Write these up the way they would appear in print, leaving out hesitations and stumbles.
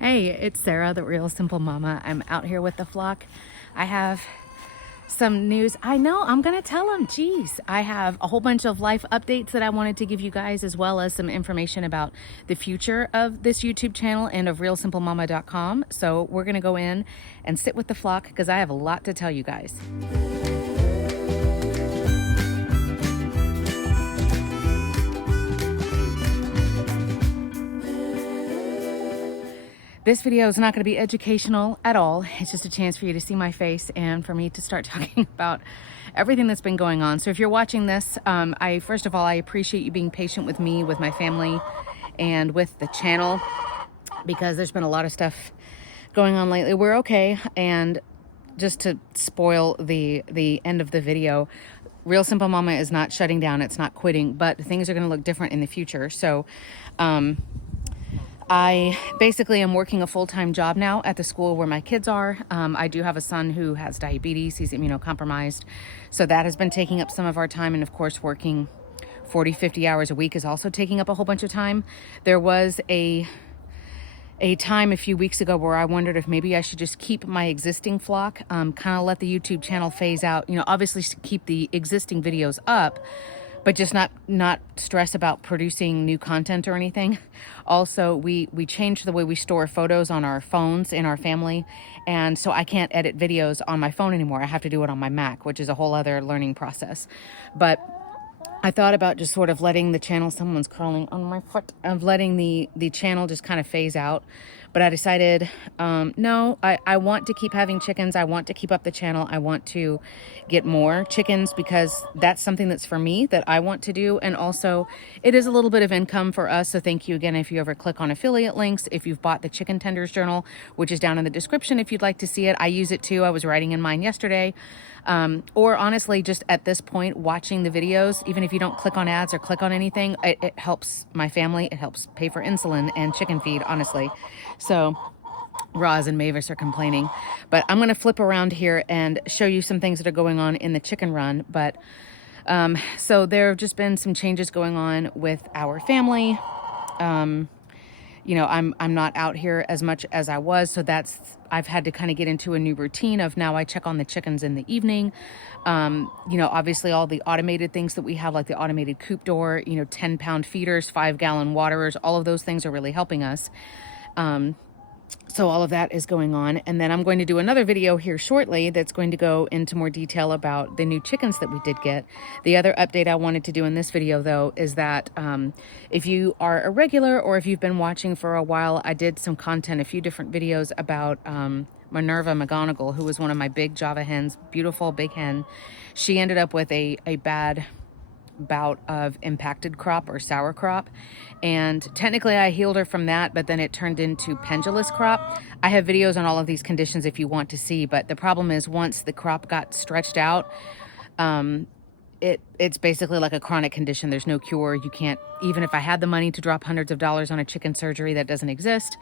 Hey, it's Sarah, the Real Simple Mama. I'm out here with the flock. I have some news. I know, I'm going to tell them. Geez, I have a whole bunch of life updates that I wanted to give you guys, as well as some information about the future of this YouTube channel and of realsimplemama.com. So we're going to go in and sit with the flock because I have a lot to tell you guys. This video is not going to be educational at all. It's just a chance for you to see my face and for me to start talking about everything that's been going on. So if you're watching this, first of all, I appreciate you being patient with me, with my family, and with the channel, because there's been a lot of stuff going on lately. We're okay. And just to spoil the end of the video, Real Simple Mama is not shutting down. It's not quitting, but things are going to look different in the future. So, I basically am working a full-time job now at the school where my kids are. I do have a son who has diabetes. He's immunocompromised. So that has been taking up some of our time. And of course, working 40, 50 hours a week is also taking up a whole bunch of time. There was a time a few weeks ago where I wondered if maybe I should just keep my existing flock, kind of let the YouTube channel phase out, obviously keep the existing videos up, but just not stress about producing new content or anything. Also, we changed the way we store photos on our phones in our family, and so I can't edit videos on my phone anymore. I have to do it on my Mac, which is a whole other learning process. But I thought about just sort of letting the channel, someone's crawling on my foot, of letting the channel just kind of phase out. But I decided, no, I want to keep having chickens. I want to keep up the channel. I want to get more chickens because that's something that's for me that I want to do. And also it is a little bit of income for us. So thank you again if you ever click on affiliate links, if you've bought the Chicken Tenders Journal, which is down in the description if you'd like to see it. I use it too. I was writing in mine yesterday. Or honestly, just at this point, watching the videos, even if you don't click on ads or click on anything, it helps my family. It helps pay for insulin and chicken feed, honestly. So Roz and Mavis are complaining, but I'm going to flip around here and show you some things that are going on in the chicken run. But, so there have just been some changes going on with our family. I'm not out here as much as I was. So I've had to kind of get into a new routine of now I check on the chickens in the evening. Obviously all the automated things that we have, like the automated coop door, 10-pound feeders, 5-gallon waterers, all of those things are really helping us. So all of that is going on. And then I'm going to do another video here shortly that's going to go into more detail about the new chickens that we did get. The other update I wanted to do in this video, though, is that if you are a regular or if you've been watching for a while, I did some content, a few different videos about Minerva McGonagall, who was one of my big Java hens, beautiful big hen. She ended up with a bad bout of impacted crop or sour crop, and technically I healed her from that, but then it turned into pendulous crop. I have videos on all of these conditions if you want to see, but the problem is once the crop got stretched out, it's basically like a chronic condition. There's no cure. You can't, even if I had the money to drop hundreds of dollars on a chicken surgery, that doesn't exist.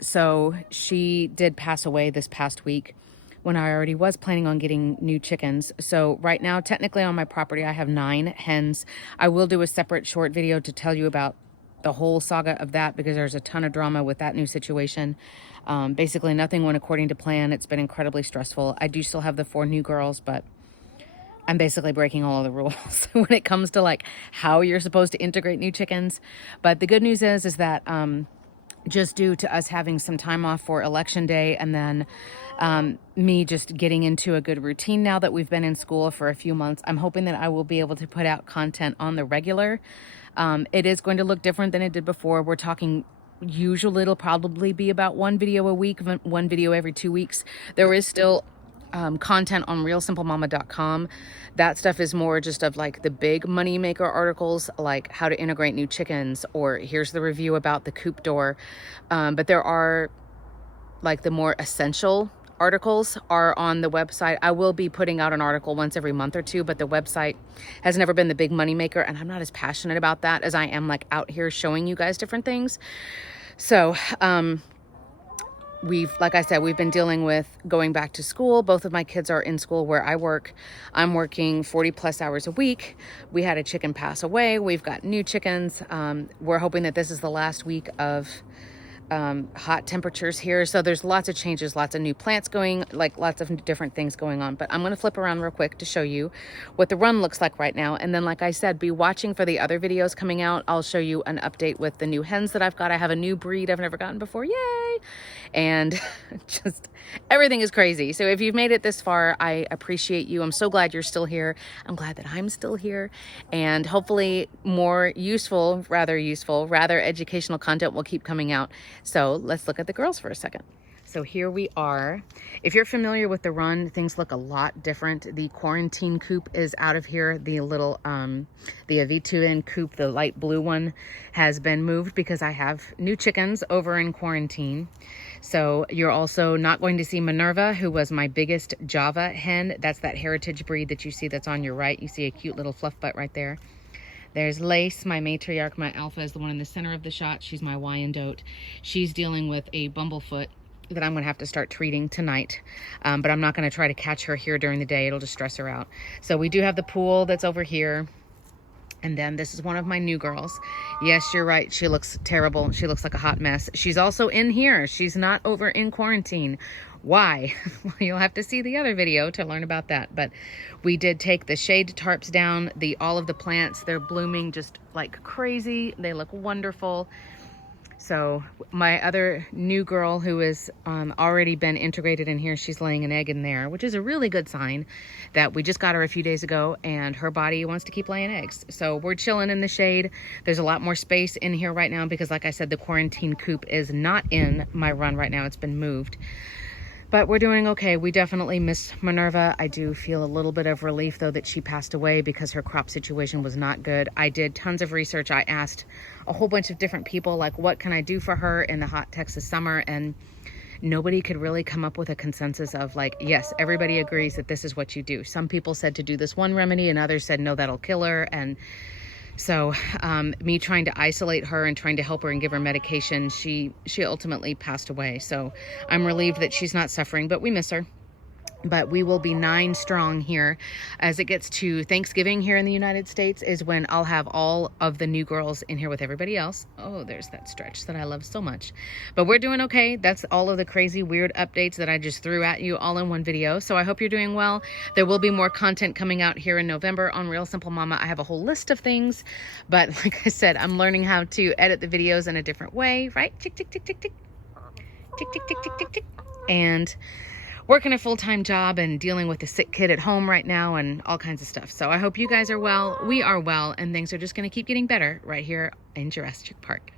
So she did pass away this past week when I already was planning on getting new chickens. So right now, technically on my property, I have 9 hens. I will do a separate short video to tell you about the whole saga of that because there's a ton of drama with that new situation. Basically, nothing went according to plan. It's been incredibly stressful. I do still have the 4 new girls, but I'm basically breaking all of the rules when it comes to like how you're supposed to integrate new chickens. But the good news is that just due to us having some time off for election day and then me just getting into a good routine now that we've been in school for a few months, I'm hoping that I will be able to put out content on the regular. It is going to look different than it did before. We're talking usually it'll probably be about 1 video a week, 1 video every 2 weeks. There is still content on realsimplemama.com. That stuff is more just of like the big money maker articles, like how to integrate new chickens, or here's the review about the coop door. But there are like the more essential articles are on the website. I will be putting out an article once every month or 2, but the website has never been the big money maker, and I'm not as passionate about that as I am like out here showing you guys different things. So, like I said, we've been dealing with going back to school. Both of my kids are in school where I work. I'm working 40 plus hours a week. We had a chicken pass away. We've got new chickens. We're hoping that this is the last week of hot temperatures here. So there's lots of changes, lots of new plants going, like lots of different things going on. But I'm going to flip around real quick to show you what the run looks like right now. And then, like I said, be watching for the other videos coming out. I'll show you an update with the new hens that I've got. I have a new breed I've never gotten before. Yay! And just everything is crazy. So if you've made it this far, I appreciate you. I'm so glad you're still here. I'm glad that I'm still here. And hopefully more rather educational content will keep coming out. So let's look at the girls for a second. So here we are. If you're familiar with the run, things look a lot different. The quarantine coop is out of here. The little, the Avituin coop, the light blue one, has been moved because I have new chickens over in quarantine. So you're also not going to see Minerva, who was my biggest Java hen. That's that heritage breed that you see that's on your right. You see a cute little fluff butt right there. There's Lace, my matriarch. My alpha is the one in the center of the shot. She's my Wyandotte. She's dealing with a bumblefoot that I'm going to have to start treating tonight. But I'm not going to try to catch her here during the day. It'll just stress her out. So we do have the pool that's over here. And then this is one of my new girls. Yes, you're right. She looks terrible. She looks like a hot mess. She's also in here. She's not over in quarantine. Why? Well, you'll have to see the other video to learn about that. But we did take the shade tarps down. All of the plants, they're blooming just like crazy. They look wonderful. So my other new girl who has already been integrated in here, she's laying an egg in there, which is a really good sign that we just got her a few days ago and her body wants to keep laying eggs. So we're chilling in the shade. There's a lot more space in here right now because, like I said, the quarantine coop is not in my run right now. It's been moved. But we're doing okay. We definitely miss Minerva. I do feel a little bit of relief, though, that she passed away because her crop situation was not good. I did tons of research. I asked a whole bunch of different people, like, what can I do for her in the hot Texas summer? And nobody could really come up with a consensus of, like, yes, everybody agrees that this is what you do. Some people said to do this one remedy and others said, no, that'll kill her. And so me trying to isolate her and trying to help her and give her medication, she ultimately passed away. So I'm relieved that she's not suffering, but we miss her. But we will be 9 strong here. As it gets to Thanksgiving here in the United States is when I'll have all of the new girls in here with everybody else. Oh, there's that stretch that I love so much. But we're doing okay. That's all of the crazy, weird updates that I just threw at you all in one video. So I hope you're doing well. There will be more content coming out here in November on Real Simple Mama. I have a whole list of things. But like I said, I'm learning how to edit the videos in a different way, right? Tick, tick, tick, tick, tick. Tick, tick, tick, tick, tick, tick. And working a full-time job and dealing with a sick kid at home right now and all kinds of stuff. So I hope you guys are well. We are well, and things are just going to keep getting better right here in Jurasschic Park.